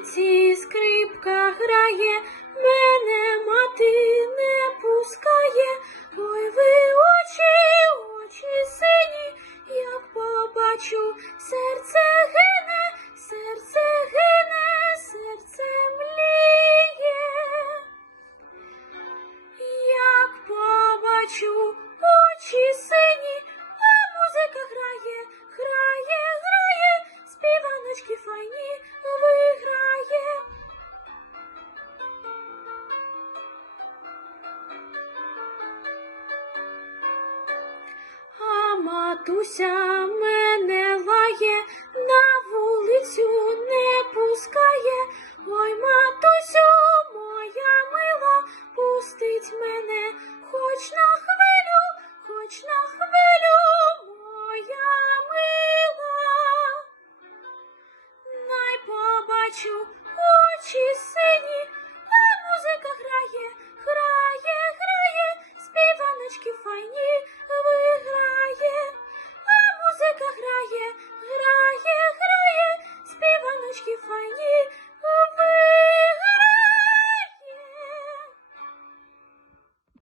вулиці скрипка грає, мене мати не пускає, ой ви очі, очі сині, як побачу, серце гине, серце гине, серце мліє. Як побачу очі сині, а музика грає, грає, грає, співаночки файні. 独享